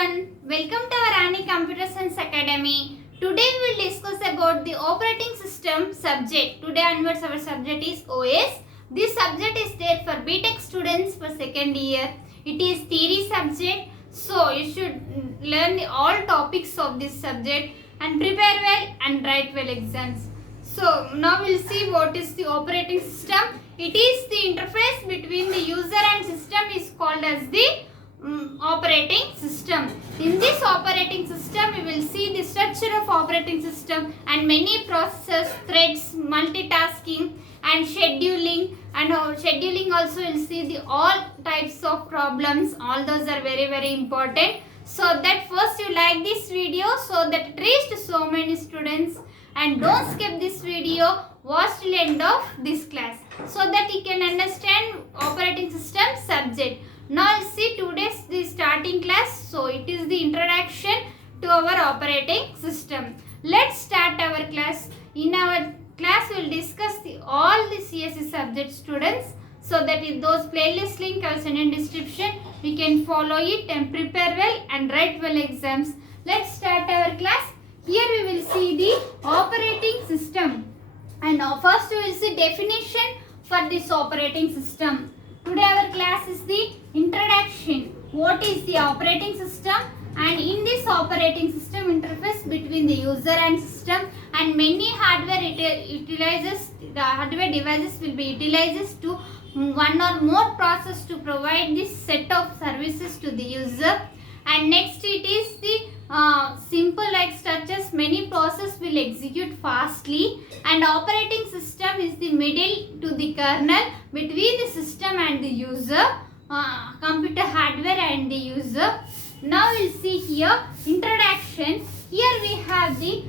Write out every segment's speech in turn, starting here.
everyone, welcome to our Annie Computer Science Academy. Today we will discuss about the operating system subject. Today onwards our subject is OS. This subject is there for B.Tech students for second year. It is theory subject, so you should learn all topics of this subject and prepare well and write well exams. So now we will see what is the operating system. It is the interface between the user and system is called as the operating system. In this operating system, we will see the structure of operating system and many processes, threads, multitasking and scheduling. And scheduling also will see the all types of problems. All those are very important. So that first you like this video so that it reached so many students. And don't skip this video. Watch till end of this class so that you can understand operating system subject. Now we'll see today's the starting class. So it is the introduction to our operating system. Let's start our class. In our class we will discuss all the CSE subject students. So that if those playlist link I will send in description. We can follow it and prepare well and write well exams. Let's start our class. Here we will see the operating system. And first we will see definition for this operating system. Today our class is the introduction. What is the operating system? And in this operating system interface between the user and system and many hardware devices will be utilized to one or more process to provide this set of services to the user. And next it is the simple like such as many processes will execute fastly, and operating system is the middle to the kernel between the system and the user, computer hardware and the user. Now we'll see here introduction. Here we have the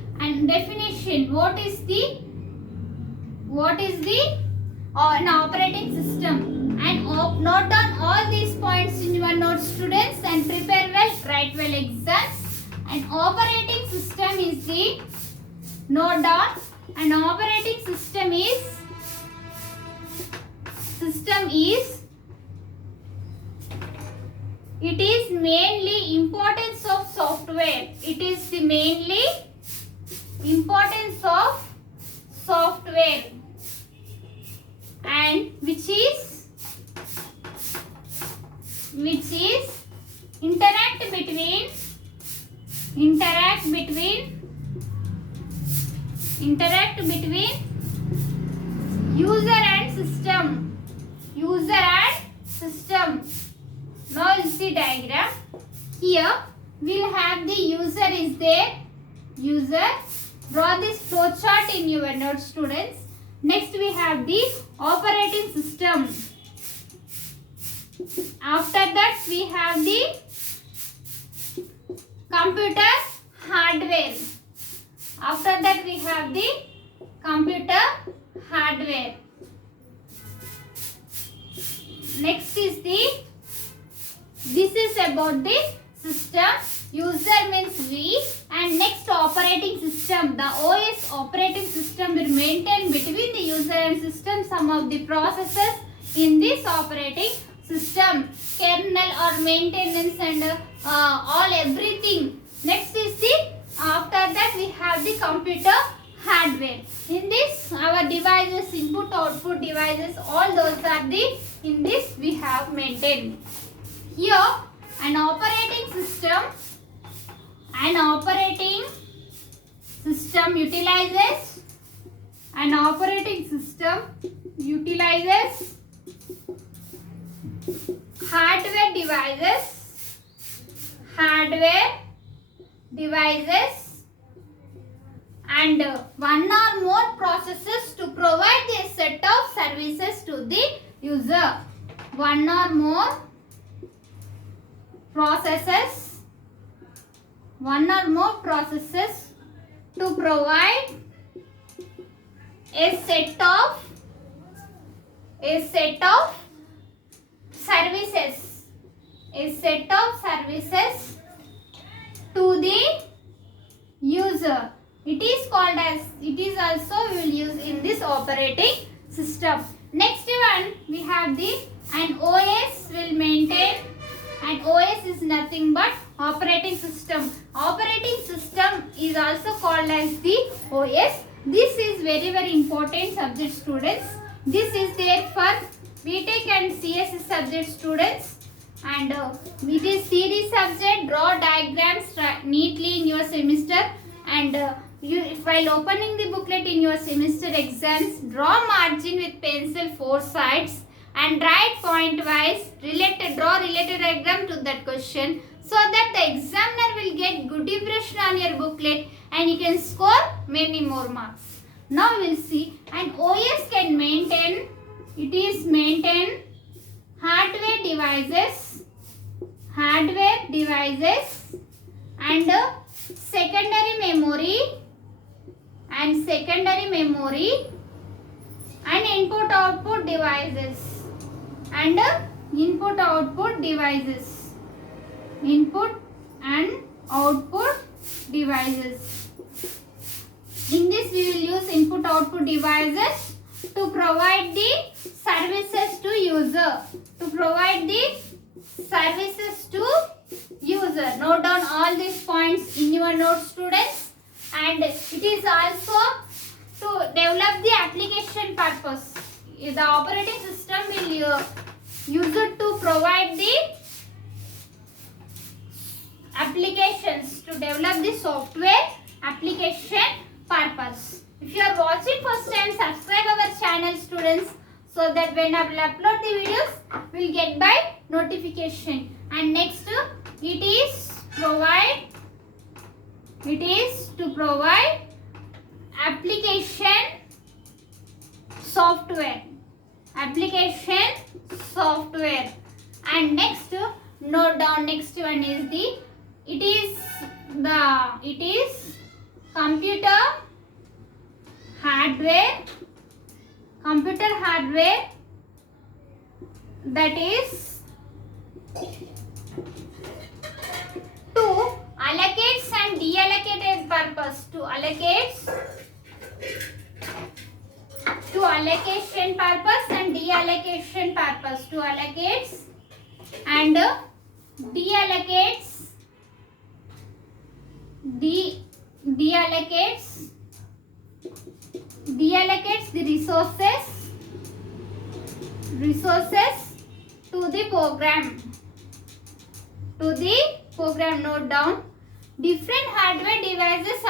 definition. What is an operating system? And note down all these points in your notes, students, and prepare well, write well exams. An operating system is the note down. An operating system is it is mainly importance of software. It is the mainly importance of software, and which is interact between user and system. Now we'll see diagram. Here we'll have the user is there. Draw this flow chart in your notes, students. Next we have the operating system. After that we have the computer hardware. After that we have the computer hardware. Next is this is about the system. User means we, and next operating system. The OS operating system will maintain between the user and system some of the processes in this operating system, kernel or maintenance and all everything. Next is after that we have the computer hardware. In this our devices, input output devices, all those are in this we have maintained. Here an operating system utilizes hardware devices and one or more processes to provide a set of services to the user. One or more processes to provide a set of services to the user. It is called as, it is also we will use in this operating system. Next one we have an OS will maintain and OS is nothing but operating system. Operating system is also called as the OS. This is very important subject, students. This is there for B.Tech and CS subject students, and it is theory subject. Draw diagrams neatly in your semester, and while opening the booklet in your semester exams, draw margin with pencil 4 sides and write point wise draw related diagram to that question, so that the examiner will get good impression on your booklet and you can score many more marks. Now we will see, and OS can maintain hardware devices and secondary memory and input output devices In this we will use input output devices to provide the services to user. Note down all these points in your notes, students. And it is also to develop the application purpose. The operating system will use it to provide the applications, to develop the software application purpose. If you are watching first time, subscribe our channel, students, so that when I will upload the videos, we will get by notification. And next, it is to provide application software. And next, note down, next one is it is computer hardware that is to allocates and deallocated purpose, to allocation purpose and deallocation purpose, to allocates and deallocates the resources to the program. Note down, different hardware resources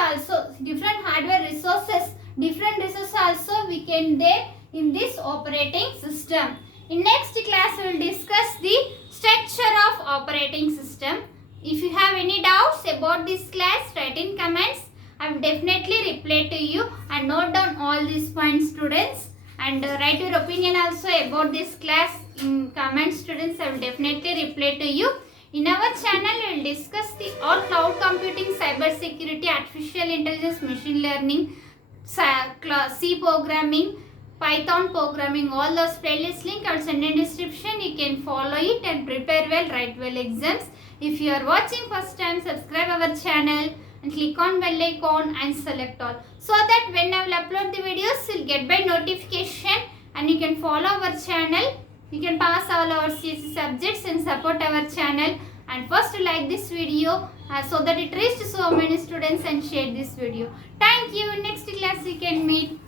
also we can there in this operating system. In next class we will discuss the structure of operating system. If you have any doubts about this class, write in comments. I will definitely reply to you, and note down all these points, students, and write your opinion also about this class in comments, students. I will definitely reply to you. In our channel, we will discuss all cloud computing, cyber security, artificial intelligence, machine learning, C programming, Python programming, all those playlist link I will send in description. You can follow it and prepare well, write well exams. If you are watching first time, subscribe our channel and click on bell icon and select all, so that when I will upload the videos, you will get by notification, and you can follow our channel. You can pass all our CSE subjects and support our channel. And first like this video so that it reaches so many students, and share this video. Thank you. Next class we can meet.